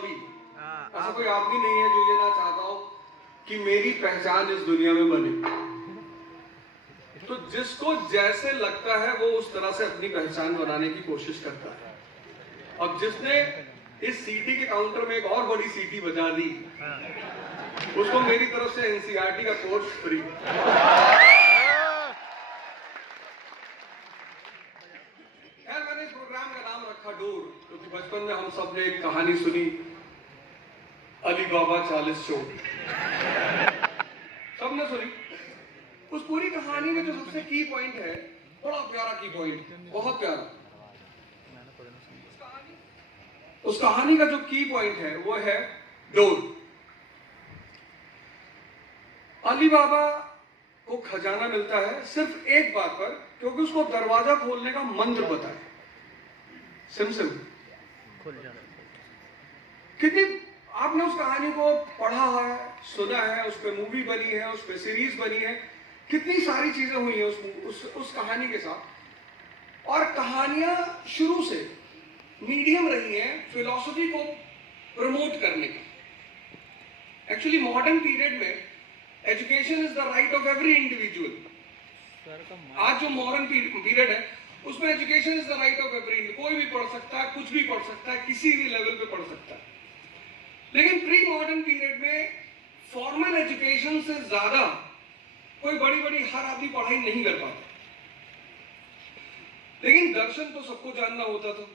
कभी ऐसा कोई आदमी नहीं है जो ये ना चाहता हो कि मेरी पहचान इस दुनिया में बने। तो जिसको जैसे लगता है वो उस तरह से अपनी पहचान बनाने की कोशिश करता है। अब जिसने इस सीटी के काउंटर में एक और बड़ी सीटी बजा दी, उसको मेरी तरफ से एनसीईआरटी का कोर्स फ्री। खैर, मैंने इस प्रोग्राम का नाम रखा डोर, क्योंकि बचपन में हम सब ने एक कहानी सुनी, अली बाबा 40 चोर। सबने सुनी। उस पूरी कहानी में जो सबसे की पॉइंट है, बड़ा प्यारा की पॉइंट, बहुत प्यारा। उस कहानी का जो की पॉइंट है वो है डोर। अली बाबा को खजाना मिलता है सिर्फ एक बात पर, क्योंकि उसको दरवाजा खोलने का मंत्र पता है। सिम सिम कितनी आपने उस कहानी को पढ़ा है, सुना है, उस पर मूवी बनी है, उस पर सीरीज बनी है, कितनी सारी चीजें हुई हैं उस कहानी के साथ। और कहानियां शुरू से मीडियम रही हैं फिलॉसफी को प्रमोट करने का। एक्चुअली मॉडर्न पीरियड में education is the right of every individual. आज जो मॉडर्न पीरियड है उसमें education is the right of every, कोई भी पढ़ सकता है, कुछ भी पढ़ सकता है, किसी भी लेवल पे पढ़ सकता है। लेकिन प्री मॉडर्न पीरियड में फॉर्मल एजुकेशन से ज्यादा कोई बड़ी बड़ी हर आदमी पढ़ाई नहीं कर पाता। लेकिन दर्शन तो सबको जानना होता था,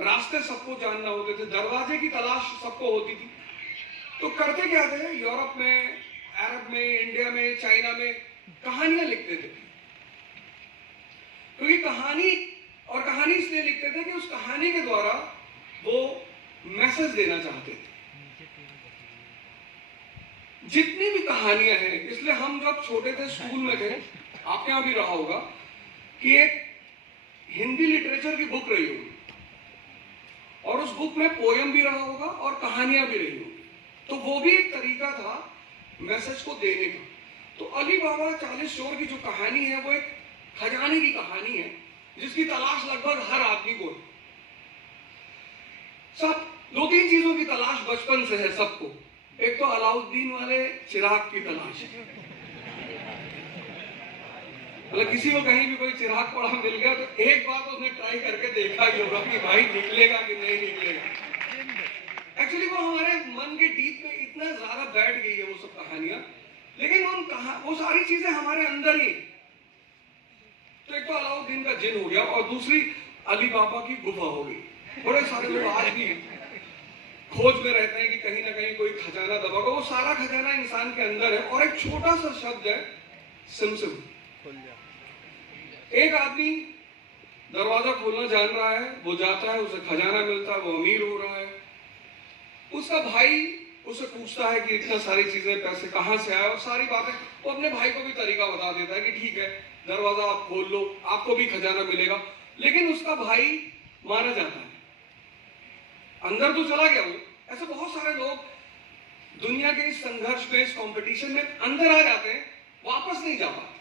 रास्ते सबको जानना होते थे, दरवाजे की तलाश सबको होती थी। तो करते क्या थे, यूरोप में, अरब में, इंडिया में, चाइना में कहानियां लिखते थे। क्योंकि कहानी इसलिए लिखते थे कि उस कहानी के द्वारा वो मैसेज देना चाहते थे। जितनी भी कहानियां हैं, इसलिए हम जब छोटे थे, स्कूल में थे, आपके यहां भी रहा होगा कि एक हिंदी लिटरेचर की बुक रही होगी और उस बुक में पोयम भी रहा होगा और कहानियां भी रही होगी। तो वो भी एक तरीका था मैसेज को देने का। तो अली बाबा 40 चोर की जो कहानी है वो एक खजाने की कहानी है, जिसकी तलाश लगभग हर आदमी को है। सब 2-3 चीजों की तलाश बचपन से है सबको। एक तो अलाउद्दीन वाले चिराग की तलाश है। मतलब किसी को कहीं भी कोई चिराग पड़ा मिल गया तो एक बार उसने ट्राई करके देखा ही होगा कि भाई निकलेगा कि नहीं निकलेगा। एक्चुअली वो हमारे मन के डीप में इतना ज्यादा बैठ गई है वो सब कहानियां, लेकिन वो सारी चीजें हमारे अंदर ही। तो एक तो अलाउद्दीन का जिन हो गया और दूसरी अली बाबा की गुफा हो गई। बड़े सारे लोग आज भी खोज में रहते हैं कि कहीं ना कहीं कोई खजाना दबा होगा। वो सारा खजाना इंसान के अंदर है। और एक छोटा सा शब्द है सिमसिम। एक आदमी दरवाजा खोलना जान रहा है, वो जाता है, उसे खजाना मिलता है, वो अमीर हो रहा है। उसका भाई उसे पूछता है कि इतना सारी चीजें, पैसे कहां से आए और सारी बातें। वो अपने भाई को भी तरीका बता देता है कि ठीक है, दरवाजा आप खोल लो, आपको भी खजाना मिलेगा। लेकिन उसका भाई मारा जाता है। अंदर तो चला गया वो। ऐसे बहुत सारे लोग दुनिया के इस संघर्ष में, इस कंपटीशन में अंदर आ जाते हैं, वापस नहीं जा पाते।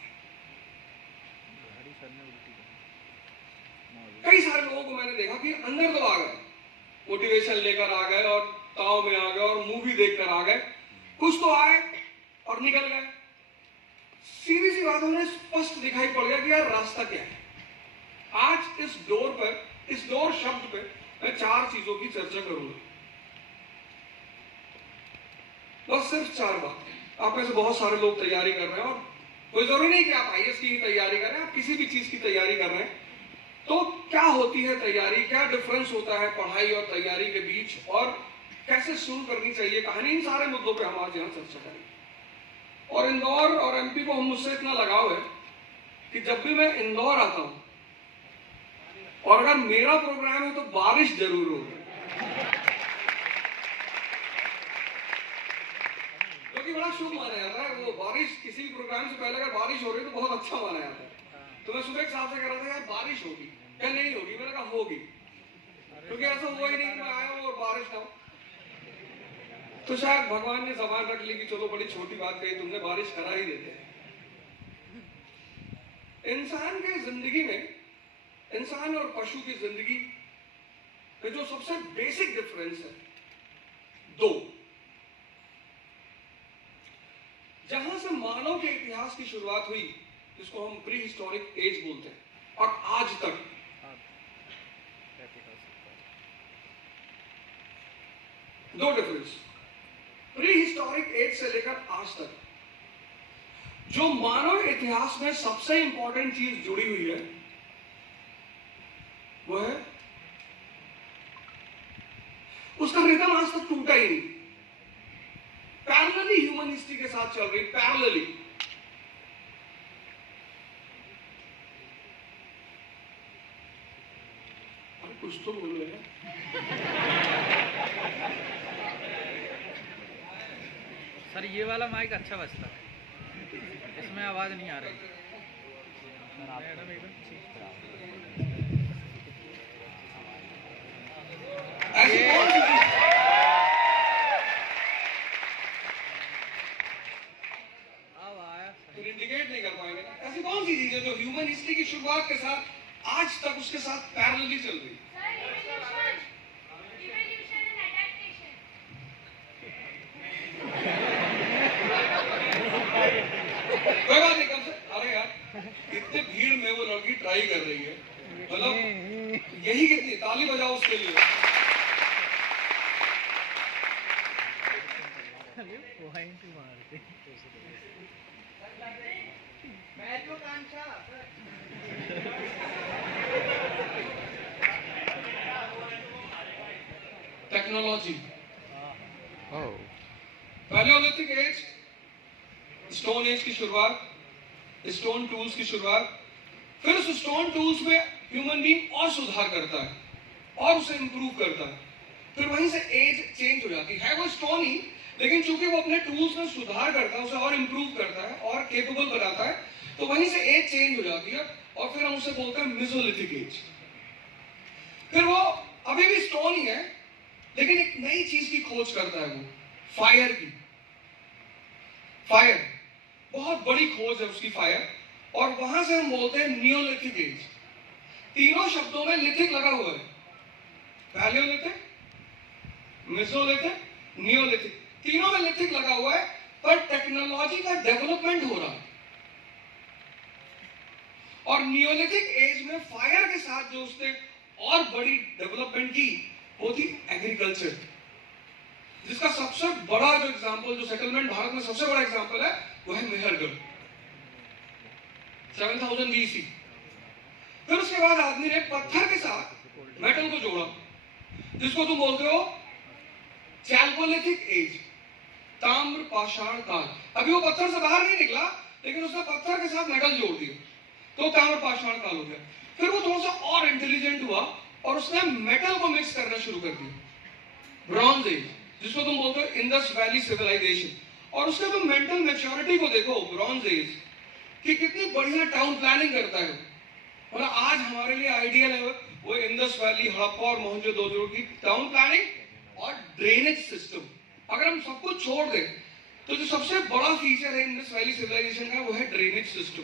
कई सारे लोगों को मैंने देखा कि अंदर तो आ गए, मोटिवेशन लेकर आ गए और ताव में आ गए और मूवी देखकर आ गए, कुछ तो आए और निकल गए। सीधी सी बात, उन्हें स्पष्ट दिखाई पड़ गया कि यार रास्ता क्या है। आज इस डोर पर, इस डोर शब्द पे मैं 4 चीजों की चर्चा करूंगा, बस सिर्फ 4 बात। आप में से बहुत सारे लोग तैयारी कर रहे हैं और कोई जरूरी नहीं कि आप आईएएस की ही तैयारी कर रहे हैं, आप किसी भी चीज की तैयारी कर रहे हैं। तो क्या होती है तैयारी, क्या डिफरेंस होता है पढ़ाई और तैयारी के बीच, और कैसे शुरू करनी चाहिए कहानी, इन सारे मुद्दों पे हम आज यहाँ चर्चा करेंगे। और इंदौर और एमपी को हम मुझसे इतना लगाव है कि जब भी मैं इंदौर आता हूं और अगर मेरा प्रोग्राम है तो बारिश जरूर होगी, क्योंकि बड़ा शुभ माना जाता है। वो बारिश किसी भी प्रोग्राम से पहले अगर बारिश हो रही है तो बहुत अच्छा माना जाता है। तो मैं सुबह साहब से कह रहा था यार बारिश होगी क्या, नहीं होगी, मैंने कहा होगी, क्योंकि ऐसा हुआ ही नहीं कि मैं आया हूं और बारिश ना हो। तो शायद भगवान ने जबान रख ली कि चलो बड़ी छोटी बात कही तुमने, बारिश करा ही देते हैं। इंसान के जिंदगी में, इंसान और पशु की जिंदगी में जो सबसे बेसिक डिफरेंस है 2, जहां से मानव के इतिहास की शुरुआत हुई, जिसको हम प्री हिस्टोरिक एज बोलते हैं, और आज तक 2 डिफरेंस। प्री हिस्टोरिक एज से लेकर आज तक जो मानव इतिहास में सबसे इंपॉर्टेंट चीज जुड़ी हुई है वो है उसका रिदम आज तक टूटा ही नहीं, पैरेलली ह्यूमन हिस्ट्री के साथ चल रही, पैरेलली। कुछ तो बोल रहे हैं। सर ये वाला माइक अच्छा बजता है, इसमें आवाज नहीं आ रही। ऐसी कौन सी चीज फिर इंडिकेट नहीं कर पाएंगे? ऐसी कौन सी चीज है जो ह्यूमन हिस्ट्री की शुरुआत के साथ आज तक उसके साथ पैरेलली चल रही? कोई बात नहीं, कम से अरे यार इतने भीड़ में वो लड़की ट्राई कर रही है, मतलब यही कितनी ताली बजाओ उसके लिए। Technology, palaeolithic age, stone age की शुरुआत, स्टोन टूल्स की शुरुआत, फिर उस स्टोन टूल्स में ह्यूमन बीइंग और सुधार करता है और उसे इंप्रूव करता है, फिर वहीं से एज चेंज हो जाती है वो स्टोन ही, लेकिन चूंकि वो अपने टूल्स में सुधार करता है, उसे और इंप्रूव करता है और केपेबल बनाता है, तो वहीं से एज चेंज हो जाती है और फिर हम उसे बोलते हैं मेसोलिथिक एज। फिर वो अभी भी स्टोन ही है, लेकिन एक नई चीज की खोज करता है, वो फायर की। फायर बहुत बड़ी खोज है उसकी, फायर, और वहां से हम बोलते हैं नियोलिथिक एज। तीनों शब्दों में लिथिक लगा हुआ है, पैलियोलिथिक, मेसोलिथिक, नियोलिथिक, तीनों में लिथिक लगा हुआ है, पर टेक्नोलॉजी का डेवलपमेंट हो रहा है। और नियोलिथिक एज में फायर के साथ जो उसने और बड़ी डेवलपमेंट की वो थी एग्रीकल्चर, जिसका सबसे बड़ा जो एग्जांपल, जो सेटलमेंट भारत में सबसे बड़ा एग्जांपल है वो है मेहरगढ़, 7000 BC। फिर उसके बाद आदमी ने पत्थर के साथ मेटल को जोड़ा, जिसको तुम बोलते हो चैल्कोलिथिक एज, ताम्र पाषाण काल। अभी वो पत्थर से बाहर नहीं निकला, लेकिन उसने पत्थर के साथ मेटल जोड़ दिया, तो ताम्र पाषाण काल हो गया। फिर वो थोड़ा सा और इंटेलिजेंट हुआ और उसने मेटल को मिक्स करना शुरू कर दिया, ब्रॉन्ज एज, जिसको तुम बोलते हो इंडस वैली सिविलाइजेशन। और उसके तुम मेंटल मैच्योरिटी को देखो, ब्रॉन्ज एज कि कितनी बढ़िया टाउन प्लानिंग करता है। मतलब आज हमारे लिए आइडियल है वो इंडस वैली, हड़प्पा और मोहनजोदड़ो की टाउन प्लानिंग और ड्रेनेज सिस्टम। अगर हम सब कुछ छोड़ दें तो जो सबसे बड़ा फीचर है इंडस वैली सिविलाइजेशन का वो है ड्रेनेज सिस्टम।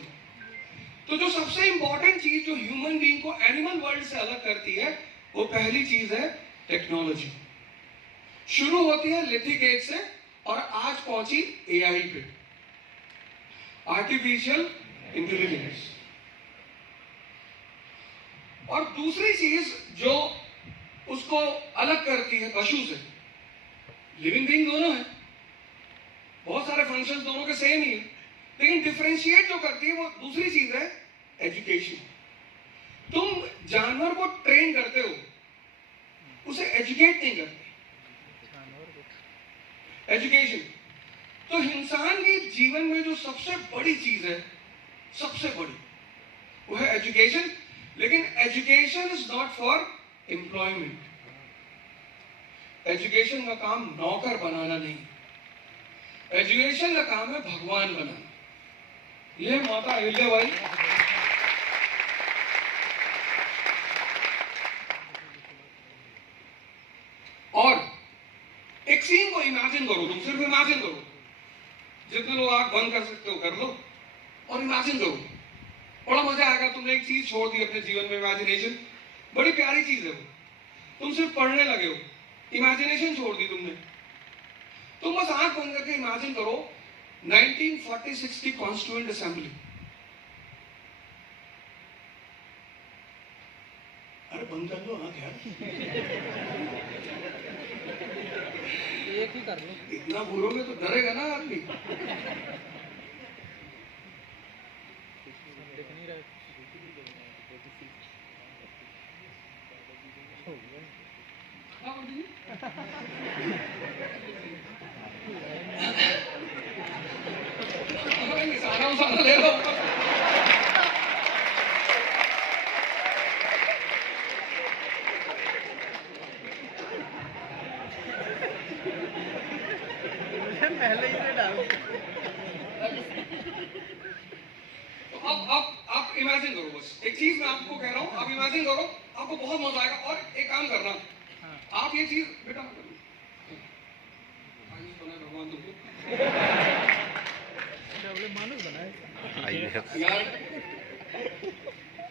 तो जो सबसे इंपॉर्टेंट चीज जो ह्यूमन बीइंग को एनिमल वर्ल्ड से अलग करती है, वो पहली चीज है टेक्नोलॉजी। शुरू होती है लिथिक एज से और आज पहुंची एआई पे, आर्टिफिशियल इंटेलिजेंस। और दूसरी चीज जो उसको अलग करती है पशु से, लिविंग बीइंग दोनों है, बहुत सारे फंक्शंस दोनों के सेम ही है, लेकिन डिफरेंशिएट जो करती है वो दूसरी चीज है एजुकेशन। तुम जानवर को ट्रेन करते हो, उसे एजुकेट नहीं करते, एजुकेशन। तो इंसान के जीवन में जो सबसे बड़ी चीज है, सबसे बड़ी, वो है एजुकेशन। लेकिन education is not for employment, education का काम नौकर बनाना नहीं, एजुकेशन का काम है भगवान बनाना। ये माता अहिल्याबाई और एक सीन को इमेजिन करो, तुम सिर्फ इमेजिन करो, जितने लोग आंख बंद कर सकते हो कर लो और इमेजिन करो, बड़ा मजा आएगा। तुमने एक चीज छोड़ दी अपने जीवन में, इमेजिनेशन, बड़ी प्यारी चीज है वो। तुम सिर्फ पढ़ने लगे हो, इमेजिनेशन छोड़ दी तुमने, तुम बस आंख बंद करके इमेजिन करो 1946 की कॉन्स्टिट्यूएंट असेंबली। अरे बंद कर लो आंख यार, एक ही कर लो। इतना घूरोगे तो डरेगा ना आदमी। दिख नहीं रहा। सारा उसारा ले लो। पहले ही से डाल। तो अब आप इमेजिन करो, बस एक चीज मैं आपको कह रहा हूँ, आप इमेजिन करो, आपको बहुत मजा आएगा। और एक काम करना, आप ये चीज बेटा भगवान तुमको मानुस बनाए यार,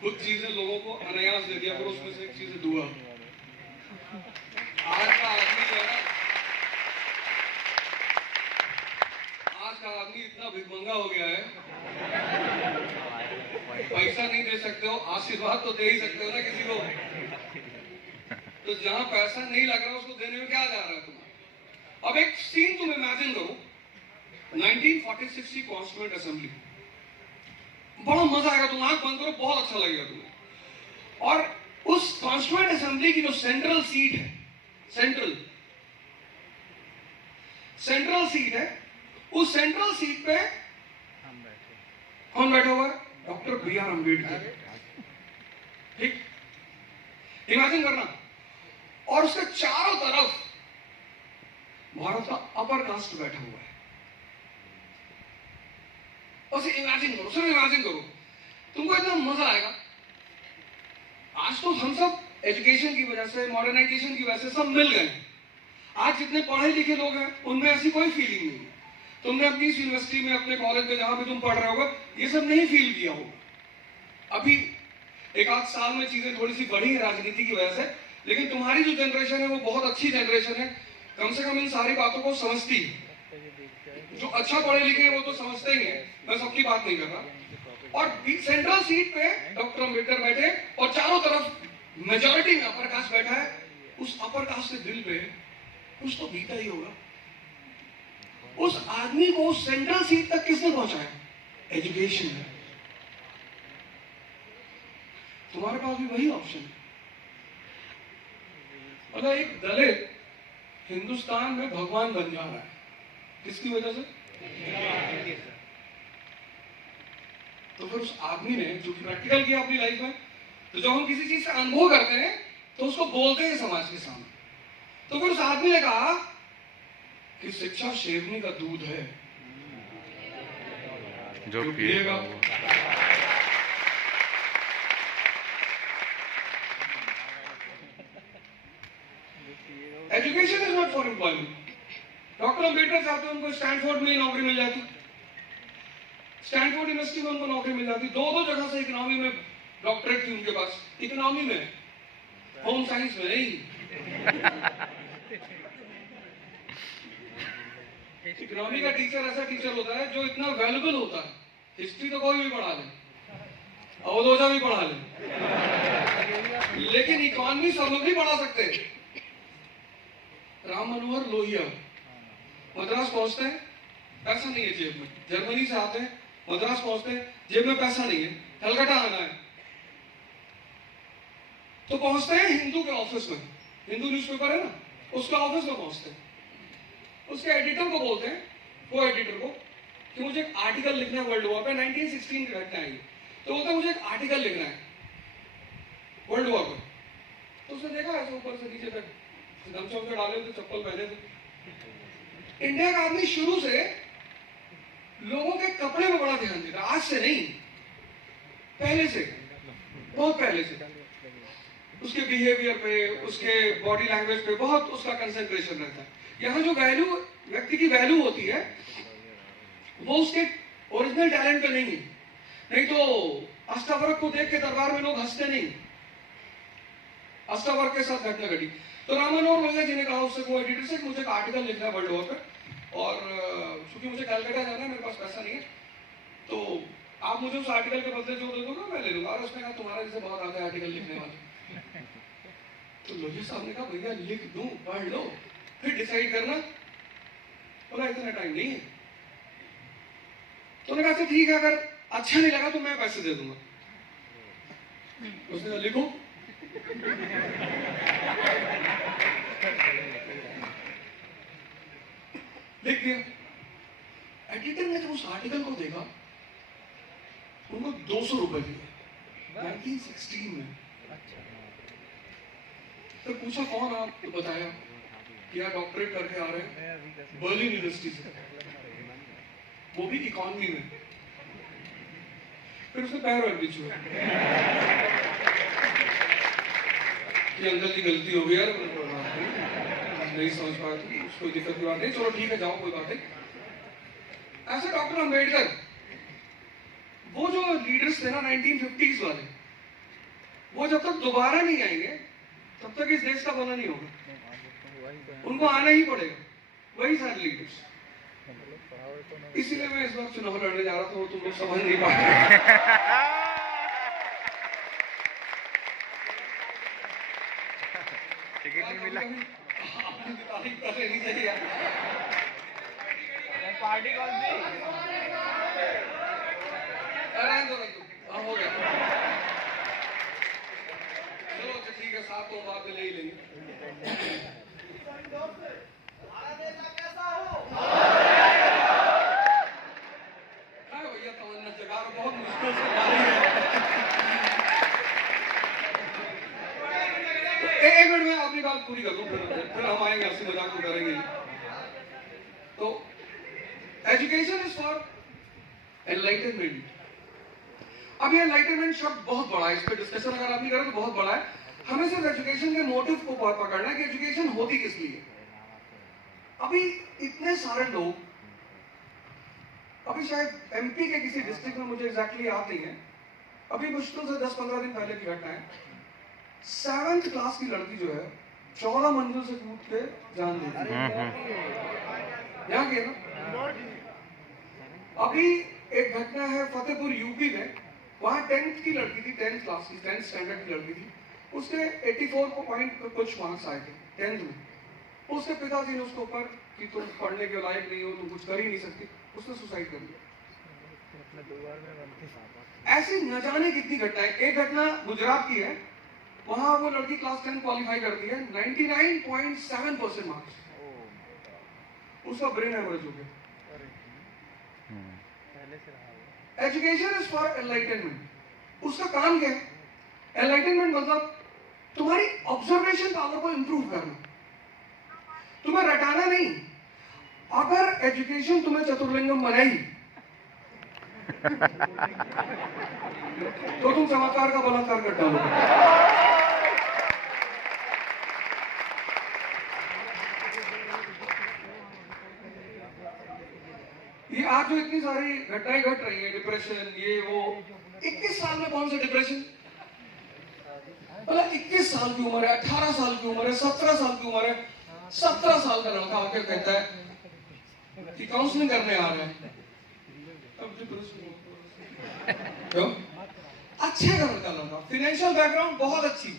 कुछ चीजें लोगों को अनायास दे दिया करो, उसमें से एक चीज है दुआ। आज का आदमी जो है ना, आज का आदमी इतना भिखमंगा हो गया है, पैसा नहीं दे सकते हो, आशीर्वाद तो दे ही सकते हो ना किसी को। तो जहां पैसा नहीं लग रहा उसको देने में क्या जा रहा है तुम्हारा। अब एक सीन तुम इमेजिन करो, 1946 की कॉन्स्टिट्यूएंट असेंबली, बड़ा मजा आएगा, तुम आंख बंद करो, बहुत अच्छा लगेगा तुम्हें। और उस कॉन्स्टिट्यूएंट असेंबली की जो सेंट्रल सीट है, सेंट्रल सीट है, उस सेंट्रल सीट पे कौन बैठा हुआ है? Doctor B R Ambedkar. ठीक, इमेजिन करना। और उसके चारों तरफ भारत का अपर कास्ट बैठा हुआ है। बस इमेजिन करो, सिर्फ इमेजिन करो, तुमको इतना मजा आएगा। आज तो हम सब एजुकेशन की वजह से, मॉडर्नाइजेशन की वजह से सब मिल गए। आज जितने पढ़े लिखे लोग हैं उनमें ऐसी कोई फीलिंग नहीं है। तुमने अपनी इस यूनिवर्सिटी में, अपने कॉलेज में, जहां भी तुम पढ़ रहे होगे, ये सब नहीं फील किया होगा। अभी एक आध साल में चीजें थोड़ी सी बढ़ी है राजनीति की वजह से, लेकिन तुम्हारी जो जनरेशन है वो बहुत अच्छी जनरेशन है, कम से कम इन सारी बातों को समझती है। जो अच्छा पढ़े लिखे हैं वो तो समझते ही हैं, मैं सबकी बात नहीं कर रहा। और सेंट्रल सीट पे डॉक्टर अम्बेडकर बैठे और चारों तरफ मेजॉरिटी में अपर कास्ट बैठा है। उस अपर कास्ट के दिल पे कुछ तो बीता ही होगा। उस आदमी को सेंट्रल सीट तक किसने पहुंचाया? एजुकेशन है। तुम्हारे पास भी वही ऑप्शन है। मतलब एक दलित हिंदुस्तान में भगवान बन जा रहा है, किसकी वजह से? तो फिर उस आदमी ने जो प्रैक्टिकल किया अपनी लाइफ में, तो जब हम किसी चीज का अनुभव करते हैं तो उसको बोलते हैं समाज के सामने। तो फिर उस आदमी ने कहा कि शिक्षा शेरनी का दूध है, जो पिएगा education is not for employment. Doctor Ambedkar साहब थे, उनको स्टैनफोर्ड में नौकरी मिल जाती, स्टैनफोर्ड यूनिवर्सिटी में उनको नौकरी मिल जाती। दो जगह से इकोनॉमी में डॉक्टरेट थी उनके पास, इकोनॉमी में, होम साइंस में नहीं। इकोनॉमी का टीचर ऐसा टीचर होता है जो इतना वैल्यूबल होता है, हिस्ट्री तो कोई भी पढ़ा ले, अवधोजा भी पढ़ा ले, लेकिन इकोनॉमी सब लोग नहीं पढ़ा सकते। राम मनोहर लोहिया मद्रास पहुंचते हैं, पैसा नहीं है जेब में, जर्मनी से आते हैं, मद्रास पहुंचते हैं, जेब में पैसा नहीं है, कलकत्ता आना है, तो पहुंचते हैं हिंदू के ऑफिस में, हिंदू न्यूज़पेपर है ना, उसके ऑफिस में पहुंचते हैं। उसके एडिटर को बोलते हैं, वो एडिटर को, कि मुझे एक आर्टिकल लिखना है वर्ल्ड वॉर पे, 1916 की घटना है। तो बोलते हैं मुझे एक आर्टिकल लिखना है वर्ल्ड वॉर पे। तो उसने देखा ऐसे ऊपर से नीचे तक, गमछा उमछा डाले थे, चप्पल पहने थे। इंडिया का आदमी शुरू से लोगों के कपड़े में बड़ा ध्यान देता, आज से नहीं, पहले से, बहुत पहले से। उसके बिहेवियर पे, उसके बॉडी लैंग्वेज पे बहुत उसका कंसंट्रेशन रहता है। यहाँ जो वैल्यू, व्यक्ति की वैल्यू होती है, वो उसके ओरिजिनल टैलेंट पे नहीं है। नहीं तो अष्टावक्र को देख के दरबार में लोग हंसते नहीं, अष्टावक्र के साथ घटना घटी। तो राम मनोहर लोहिया जी ने कहा उससे, वो एडिटर से, मुझे एक आर्टिकल लिखना है वर्ल्ड वॉर पे, और चूंकि मुझे कलकत्ता जाना है, मेरे पास पैसा नहीं है, तो आप मुझे उस आर्टिकल के बदले जो दे दोगे मैं ले लूंगा। और उसने कहा तुम्हारे जैसे बहुत आगे आर्टिकल लिखने वाले। तो लोहिया साहब ने कहा भैया लिख दूं, पढ़ लो, फिर डिसाइड करना। बोला इतना टाइम नहीं है। तो उन्होंने कहा अच्छा ठीक है, अगर अच्छा नहीं लगा तो मैं पैसे दे दूंगा। उसने कहा लिखो। लिख दिया। एडिटर ने जब उस आर्टिकल को देखा, उनको 200 रुपए दिए 1916 में। तो पूछा कौन आप, तो बताया कि यार डॉक्टरेट करके आ रहे हैं बर्लिन यूनिवर्सिटी से, वो भी इकोनॉमी में। फिर उसने पैर रख दी छुआ कि अंकल की गलती हो गई यार, नहीं समझ पाया तो कोई दिक्कत की बात नहीं, चलो ठीक है जाओ, कोई बात नहीं। ऐसे डॉक्टर अम्बेडकर, वो जो लीडर्स थे ना 1950s वाले, वो जब तक दोबारा नहीं आएंगे तब तक इस देश का भला नहीं होगा। उनको आना ही पड़ेगा, वही सारे लीडर्स। इसीलिए मैं इस बार चुनाव लड़ने जा रहा था, वो तुम लोग समझ नहीं पाए। टिकट नहीं मिला। तारीफ कर लेनी चाहिए। पार्टी कौन सी? हाँ हो गया। चलो अच्छा ठीक है, साथ तो बाद में ले ही लेंगे। भैया तमन्ना जगा रहा, बहुत मुश्किल से गा रही है। एक मिनट में अपनी बात पूरी कर दूं, फिर हम आएंगे, हंसी मजाक भी करेंगे। तो एजुकेशन इज फॉर एनलाइटनमेंट। अब ये एनलाइटनमेंट शब्द बहुत बड़ा है, इस पर डिस्कशन अगर आप नहीं करें तो बहुत बड़ा है। हमें सिर्फ एजुकेशन के मोटिव को पकड़ना है कि एजुकेशन होती किस लिए। अभी इतने सारे लोग, अभी शायद एमपी के किसी डिस्ट्रिक्ट में, मुझे एग्जैक्टली याद नहीं है, अभी मुश्किल से 10-15 दिन पहले की घटना है। 7th क्लास की लड़की जो है 14 मंजिल से कूद के जान दे दी। यहाँ के ना, अभी एक घटना है फतेहपुर यूपी में, वहां 10th की लड़की थी, 10th क्लास की, 10th स्टैंडर्ड की लड़की थी। उसके 84 पॉइंट कुछ मार्क्स आए थे 10th में। उसके पिताजी ने उसके ऊपर कि तुम पढ़ने के लायक नहीं हो, तुम कुछ कर ही नहीं सकती, उसने सुसाइड कर लिया। ऐसी न जाने कितनी घटनाएं। एक घटना गुजरात की है, वहां वो लड़की क्लास 10 क्वालिफाई करती है, 99.7% मार्क्स, उसका ब्रेन हेमरेज हो गया। Education is for enlightenment. उसका काम क्या है? एनलाइटनमेंट मतलब तुम्हारी ऑब्जर्वेशन पावर को इंप्रूव करना, तुम्हें रटाना नहीं। अगर एजुकेशन तुम्हें चतुर्लिंगम बनाई तो तुम चमत्कार का बलात्कार कर डालोगे। ये आज जो इतनी सारी घटनाएं घट रही है, डिप्रेशन ये वो, 21 साल में कौन सा डिप्रेशन? मतलब 21 साल की उम्र है, 18 साल की उम्र है, 17 साल की उम्र है, 17 साल का लड़का आके कहता है कि काउंसलिंग करने आ रहा है। अब डिप्रेशन क्यों? अच्छे घर का लड़का, फाइनेंशियल बैकग्राउंड बहुत अच्छी,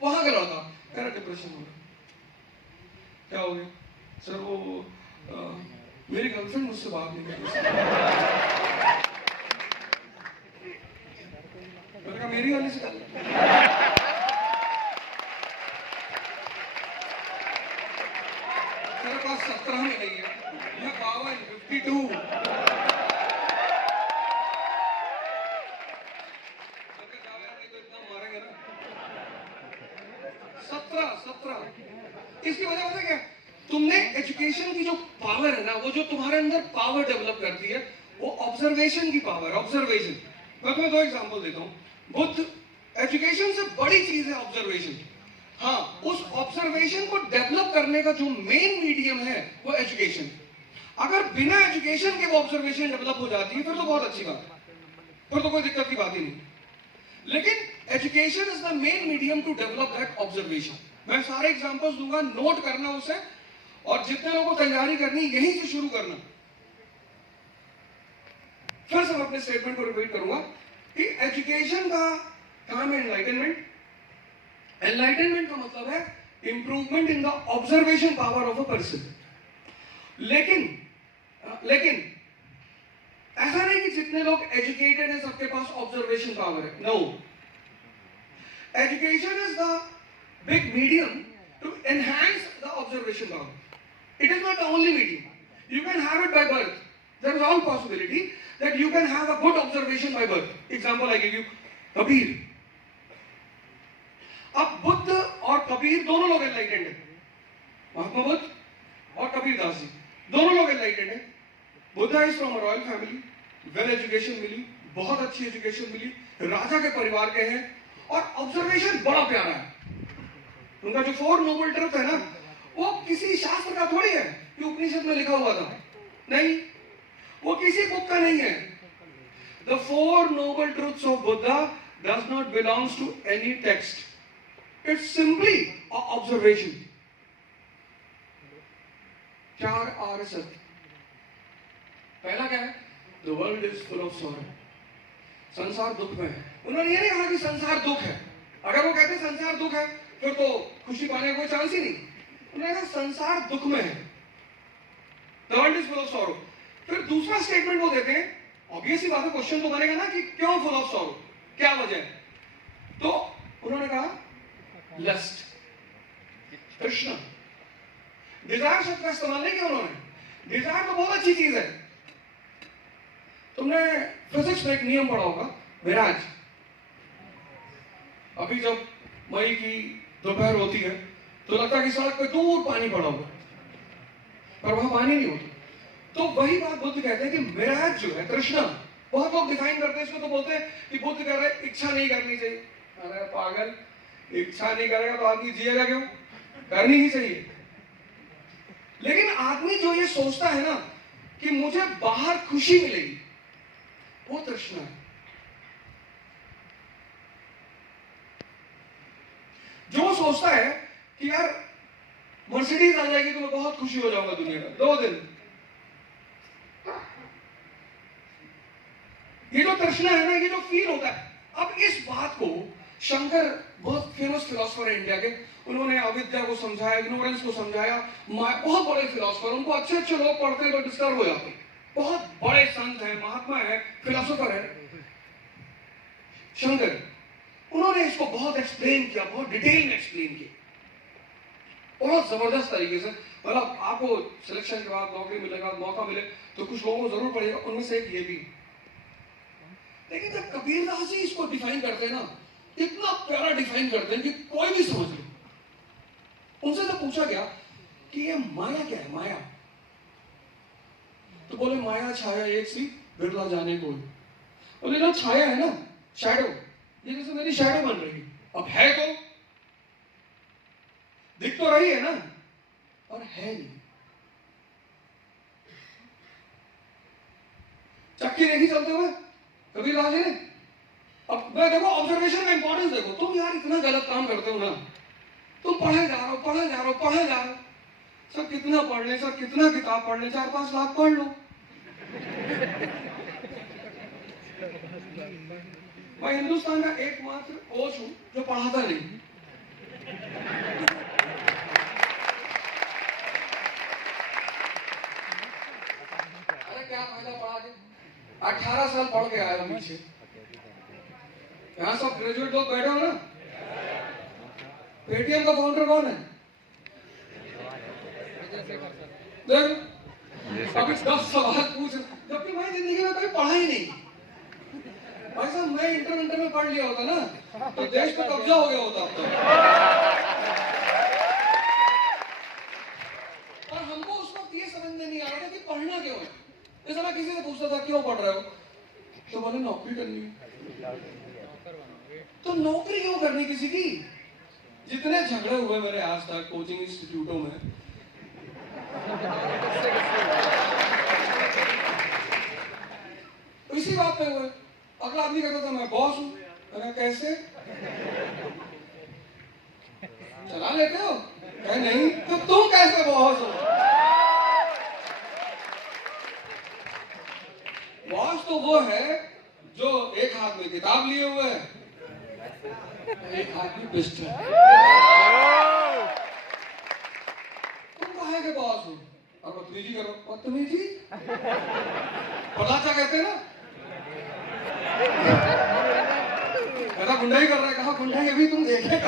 वहां का लड़का कह रहा डिप्रेशन हो रहा। क्या हो गया सर? वो मेरी गर्लफ्रेंड मुझसे बात नहीं कर रही। मैंने कहा मेरी वाली से कर ले। मेरे पास 17 में नहीं है, मैं 52 तो इतना मारेंगे ना। 17 इसकी वजह पता क्या? तुमने एजुकेशन की जो पावर है ना, वो जो तुम्हारे अंदर पावर डेवलप करती है, वो ऑब्जर्वेशन की पावर। ऑब्जर्वेशन, मैं तुम्हें 2 एग्जांपल देता हूँ। बुद्ध, एजुकेशन से बड़ी चीज है ऑब्जर्वेशन। हाँ, उस ऑब्जर्वेशन को डेवलप करने का जो मेन मीडियम है वो एजुकेशन। अगर बिना एजुकेशन के वो ऑब्जर्वेशन डेवलप हो जाती है फिर तो बहुत अच्छी बात है, फिर तो कोई दिक्कत की बात ही नहीं। लेकिन education is the main medium to develop that observation. मैं सारे एग्जांपल्स दूंगा, नोट करना उसे, और जितने लोगों को तैयारी करनी यहीं से शुरू करना। फिर से मैं अपने स्टेटमेंट को रिपीट करूंगा कि एजुकेशन का काम है एनलाइटनमेंट। एनलाइटनमेंट का मतलब है improvement in the observation power of a person. लेकिन ऐसा नहीं कि जितने लोग एजुकेटेड हैं सबके पास ऑब्जर्वेशन पावर है। No, education is the big medium to enhance the observation power. It is not the only medium. You can have it by birth. There is all possibility that you can have a good observation by birth. Example I give you, Kabir. अब बुद्ध और कबीर दोनों लोग enlightened हैं. महात्मा बुद्ध और कबीर दास जी दोनों लोग enlightened हैं. Buddha is from a royal family, well education मिली, बहुत अच्छी एजुकेशन मिली, राजा के परिवार के हैं और ऑब्जर्वेशन बड़ा प्यारा है. उनका जो 4 नोबल ट्रुथ है ना, वो किसी शास्त्र का थोड़ी है कि उपनिषद में लिखा हुआ था. नहीं, वो किसी बुक का नहीं है. The 4 noble truths of Buddha does not belongs to any text. It's simply an observation. 4 आर्य सत्य. पहला क्या है? The world is full of sorrow. संसार दुख में है. उन्होंने ये नहीं कहा कि संसार दुख है. अगर वो कहते संसार दुख है फिर तो खुशी पाने का कोई चांस ही नहीं. उन्होंने कहा संसार दुख में है. The world is full of sorrow. फिर दूसरा स्टेटमेंट वो देते हैं, ऑब्वियसली बात है, क्वेश्चन तो बनेगा ना कि क्यों फुल ऑफ सॉरो, क्या वजह है. तो उन्होंने कहा लस्ट, तृष्णा. डिजायर शब्द का इस्तेमाल नहीं किया उन्होंने. डिजायर तो बहुत अच्छी चीज है. तुमने फिजिक्स में एक नियम पढ़ा होगा, मिराज. अभी जब मई की दोपहर होती है तो लगता है कि सड़क पे दूर पानी पड़ा होगा, पर वहां पानी नहीं होता. तो वही बात बुद्ध कहते हैं कि मिराज जो है, तृष्णा, बहुत लोग डिफाइन करते हैं इसको तो बोलते हैं कि बुद्ध कह रहे हैं इच्छा नहीं करनी चाहिए. अरे पागल, इच्छा नहीं करेगा तो आदमी जिएगा क्यों? करनी ही चाहिए. लेकिन आदमी जो ये सोचता है ना कि मुझे बाहर खुशी मिलेगी, वो तृष्णा है. जो सोचता है कि यार मर्सिडीज आ जाएगी तो मैं बहुत खुशी हो जाऊंगा दुनिया का 2 दिन, ये जो तृष्णा है ना, ये जो फील होता है. अब इस बात को शंकर, बहुत फेमस फिलोसफर है इंडिया के, उन्होंने अविद्या को समझाया, इग्नोरेंस को समझाया. बहुत बड़े फिलोसफर, उनको अच्छे अच्छे लोग पढ़ते हैं तो डिस्टर्ब हो जाते. बहुत बड़े संत है, महात्मा है, फिलोसफर है शंकर. उन्होंने इसको बहुत एक्सप्लेन किया, बहुत डिटेल में एक्सप्लेन किया, बहुत जबरदस्त तरीके से. मतलब आपको सिलेक्शन के बाद, नौकरी मिलने के बाद मौका मिले तो कुछ लोगों को जरूर पड़ेगा, उनमें से एक ये भी. लेकिन जब कबीरदास जी इसको डिफाइन करते हैं ना, इतना प्यारा डिफाइन करते हैं कि कोई भी समझ ले. उनसे जब पूछा गया कि ये माया क्या है, माया, तो बोले माया छाया एक सी बिरला जाने को. बोले ना छाया है ना, शैडो, ये जैसे मेरी शैडो बन रही, अब है तो दिख तो रही है ना, और है नहीं. चक्की देखी चलते हुए कबीरदास जी ने. अब मैं देखो ऑब्जर्वेशन का इंपॉर्टेंस देखो. तुम यार इतना गलत काम करते हो ना, तुम पढ़े जा रहे हो, पढ़े जा रहे हो, पढ़े जा रहे हो. सर कितना पढ़ ले, सर कितना किताब पढ़ ले, 4-5 लाख पढ़ लो. मैं हिंदुस्तान का एकमात्र कोच हूं जो पढ़ाता नहीं. अरे क्या फायदा पढ़ा के, 18 साल पढ़ के आया हूं पीछे. यहां सब ग्रेजुएट लोग बैठे हो ना. पेटीएम का फाउंडर कौन है? देख अभी 10 सवाल पूछ, जबकि मैं जिंदगी में कभी पढ़ा ही नहीं. भाई साहब मैं इंटर में पढ़ लिया होता ना तो देश पे कब्जा हो गया होता अब तो. और हमको उस वक्त ये समझ में नहीं आ रहा था कि पढ़ना क्यों है. जैसे मैं किसी से पूछता था क्यों पढ़ रहे हो, तो बोले नौकरी करनी है. तो नौकरी क्यों करनी किसी की? जितने झगड़े हुए मेरे आज तक कोचिंग इंस्टीट्यूटों में, इसी बात पे हुए. अगला आदमी कहता था मैं बॉस हूं. मैंने कैसे चला लेते हो? कहे नहीं. तो तुम कैसे बॉस हो? तो वो है जो एक हाथ में किताब लिए हुए है, एक हाथ में पिस्टल। तुम कहे के बॉस हो और बदतमीजी करो। बदतमीजी पलाचा कहते हैं ना, कहता गुंडाई कर रहा है। कहा गुंडाई अभी तुम देखे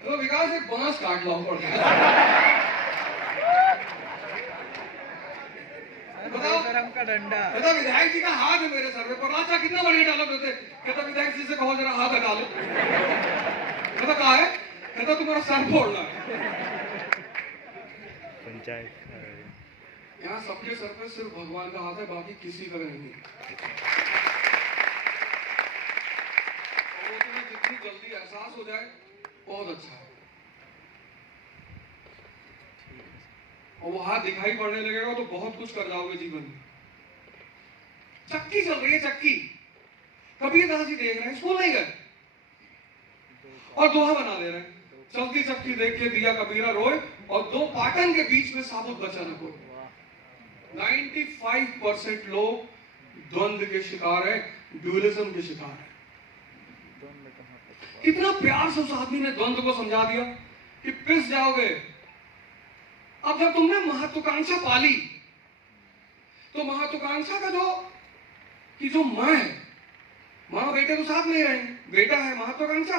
तो विकास एक बांस काट लो पड़ बताओ का डंडा। कहता विधायक जी का हाथ है मेरे सर पे। पलाचा कितना बढ़िया डायलॉग देते। कहता विधायक जी से कहो जरा हाथ हटा लो। कहता कहा है? कहता तुम्हारा सर फोड़ना है। पंचायत यहाँ सबके सर पे सिर्फ भगवान का हाथ है, बाकी किसी का नहीं। और वो तुम्हें जितनी जल्दी एहसास हो जाए बहुत अच्छा है। और वो हाथ दिखाई पड़ने लगेगा तो बहुत कुछ कर जाओगे जीवन में। चक्की चल रही है, चक्की। कबीरदास जी देख रहे हैं, स्कूल नहीं गए और दोहा बना दे रहे हैं। चलती चक्की देख के दिया कबीरा रोए और दो पाटन के बीच में साबुत बचा न कोई। 95% लोग द्वंद के शिकार है, ड्यूलिज्म के शिकार है। कितना प्यार से उस आदमी ने द्वंद को समझा दिया कि पिस जाओगे। अब जब तुमने महत्वाकांक्षा पाली तो महत्वाकांक्षा का जो मां है, मां बेटे तो साथ में ही रहेंगे, बेटा है महत्वाकांक्षा,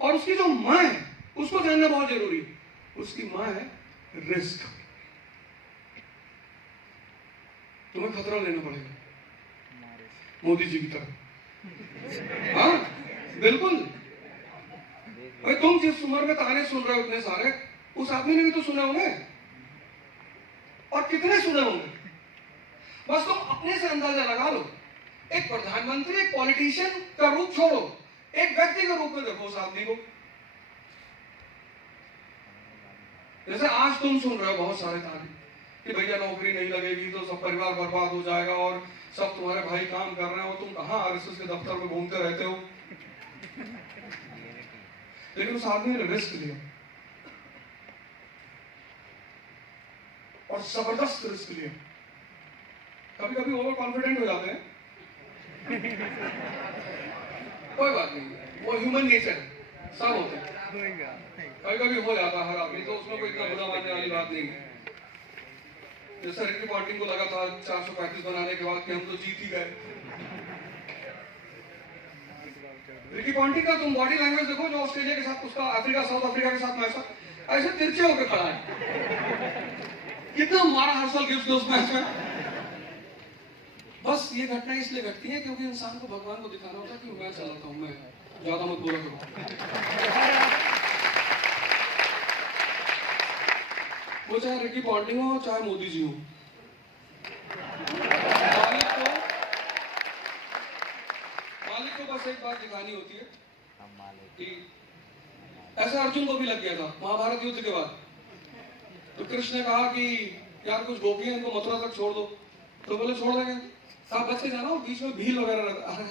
और उसकी जो मां है उसको जानना बहुत जरूरी है। उसकी मां है रिस्क। तुम्हें खतरा लेना पड़ेगा मोदी जी की तरह। हाँ बिल्कुल भाई, तुम जिस उम्र में ताने सुन रहे हो इतने सारे, उस आदमी ने भी तो सुने होंगे, और कितने सुने होंगे। बस तुम अपने से अंदाजा लगा लो। एक प्रधानमंत्री, एक पॉलिटिशियन का रूप छोड़ो, एक व्यक्ति के रूप में देखो उस आदमी को। जैसे आज तुम सुन रहे हो बहुत सारे ताने कि भैया नौकरी नहीं लगेगी तो सब परिवार बर्बाद हो जाएगा और सब तुम्हारे भाई काम कर रहे हैं और तुम कहां आरएसएस के दफ्तर में घूमते रहते हो। लेकिन उस आदमी ने रिस्क लिया और जबरदस्त रिस्क लिया। कभी कभी ओवर कॉन्फिडेंट हो जाते हैं, कोई बात नहीं, वो ह्यूमन नेचर है, सब होते हैं। कभी कभी हो जाता है हर आदमी, तो उसमें कोई इतना बुरा मानने वाली बात नहीं है। जैसे रिकी पॉन्टिंग को लगा था 435 बनाने के बाद कि हम तो जीत ही गए। रिकी पॉन्टिंग का तुम बॉडी लैंग्वेज देखो, जो ऑस्ट्रेलिया के साथ उसका साउथ अफ्रीका के साथ मैच था, ऐसे तिरछे होकर खड़ा है। कितना मारा हर्षल गिब्स ने उस मैच में। बस ये घटना इसलिए घटती है क्योंकि इंसान को भगवान को दिखाना होता है कि मैं चलाता हूं, मैं ज्यादा मत बोला करो। वो चाहे रिकी पॉन्टिंग हो चाहे मोदी जी हो, मालिक को बस एक बात दिखानी होती है कि ऐसा अर्जुन को भी लग गया था महाभारत युद्ध के बाद। तो कृष्ण ने कहा कि यार कुछ गोपियां इनको मथुरा तक छोड़ दो, तो बोले छोड़ देंगे। साहब बच के जाना, और बीच में भील वगैरह रहता है।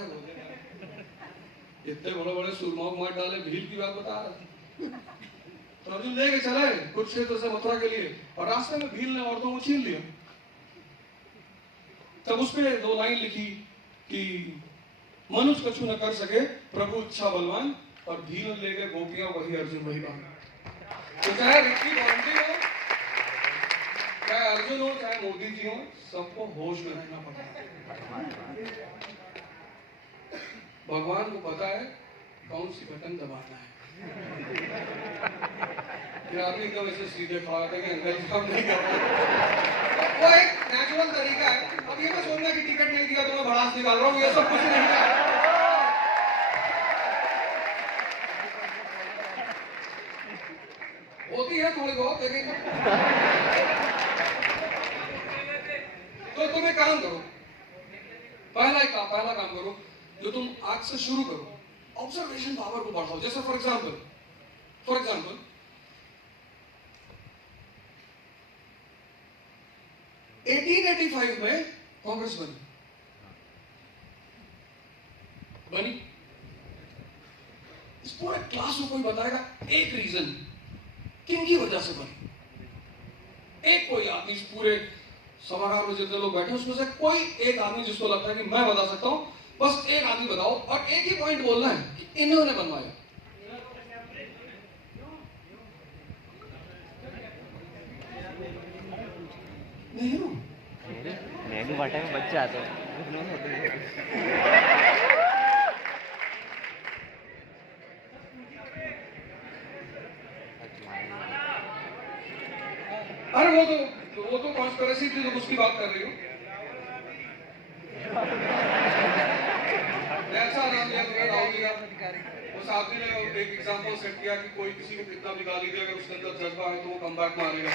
इतने बड़े बड़े सुरमाओं मार डाले, भील की बात बता रहे। तो अर्जुन लेके चले कुरुक्षेत्र से मथुरा के लिए, और रास्ते में भील ने औरतों को छीन लिया। तब उसपे 2 लाइन लिखी कि मनुष्य कछु न कर सके प्रभु इच्छा बलवान, और भील ले गए गोपियां वही अर्जुन वही बात। तो चाहे रिकी पॉन्टिंग हो, चाहे अर्जुन हो, चाहे मोदी जी हो, सबको होश में रहना पड़ता है। भगवान को पता है कौन सी बटन दबाना है। आदमी एकदम ऐसे सीधे खड़ा है कि अंकल काम नहीं कर रहा। वो एक नेचुरल तरीका है। अब ये मैं सोचना कि टिकट नहीं दिया तो मैं भड़ास निकाल रहा हूँ, ये सब कुछ नहीं है। होती है थोड़ी बहुत, लेकिन तो तुम एक काम करो, पहला काम करो जो तुम आज से शुरू करो, ऑब्जर्वेशन पावर को बढ़ाओ। जैसे फॉर एग्जाम्पल 1885 में कांग्रेस बनी में कोई बताएगा एक रीजन किन की वजह से बनी? एक कोई आदमी, इस पूरे सभागार में जितने लोग बैठे उसमें से कोई एक आदमी जिसको लगता है कि मैं बता सकता हूं, बस एक आदमी बताओ और एक ही पॉइंट बोलना है कि इन्होंने बनवाया। नेहरू। नेहरू बाटा में बच्चे आते हैं। अरे वो तो कॉन्स्पिरेसी थी, तो उसकी बात कर रही हूँ। ऐसा नाम लिया तुमने राहुल जी का। उस आदमी ने एक एग्जांपल सेट किया कि कोई किसी को कितना भी गाली दे, अगर उसके अंदर जज्बा है तो वो कमबैक मारेगा।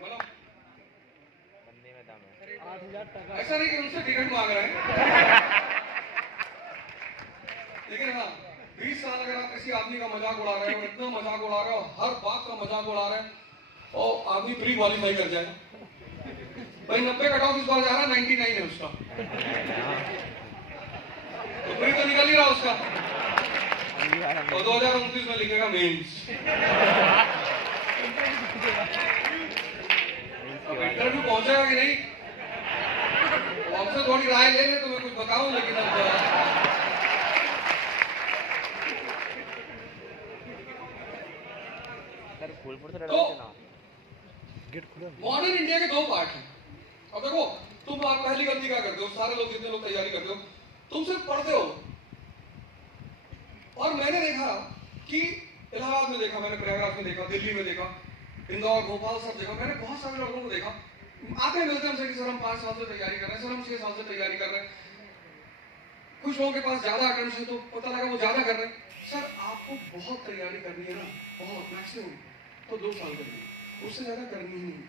मतलब ऐसा नहीं कि उनसे टिकट मांग रहे हैं, लेकिन हाँ 20 साल अगर आप किसी आदमी का मजाक उड़ा रहे हो, इतना मजाक उड़ा रहे हो, हर बात का मजाक उड़ा रहे हैं, और आदमी प्री क्वालिफाई कर जाए। भाई 90 कट ऑफ इस बार जा रहा है, 99 है उसका, तो प्री तो निकल ही रहा उसका, और 2029 में लिखेगा मेंस। अब इंटरव्यू पहुंचेगा कि नहीं, हमसे थोड़ी राय ले ले तो मैं कुछ बताऊं, लेकिन अब मॉडर्न इंडिया के दो पार्ट हैं। अब देखो, तुम आप पहली गलती क्या करते हो, सारे लोग जितने लोग तैयारी करते हो, तुम सिर्फ पढ़ते हो। और मैंने देखा कि इलाहाबाद में देखा, मैंने प्रयागराज में देखा, दिल्ली में देखा, इंदौर, भोपाल, सब जगह मैंने बहुत सारे लोगों को देखा, आते मिलते हमसे कि सर हम 5 साल से तैयारी कर रहे हैं, सर हम 6 साल से तैयारी कर रहे हैं। कुछ लोगों के पास ज्यादा अटेम्प्ट्स है तो पता लगा वो ज्यादा कर रहे हैं। सर आपको बहुत तैयारी करनी है ना, बहुत मैक्सिमम तो 2 साल करनी है, उससे ज्यादा करनी ही नहीं।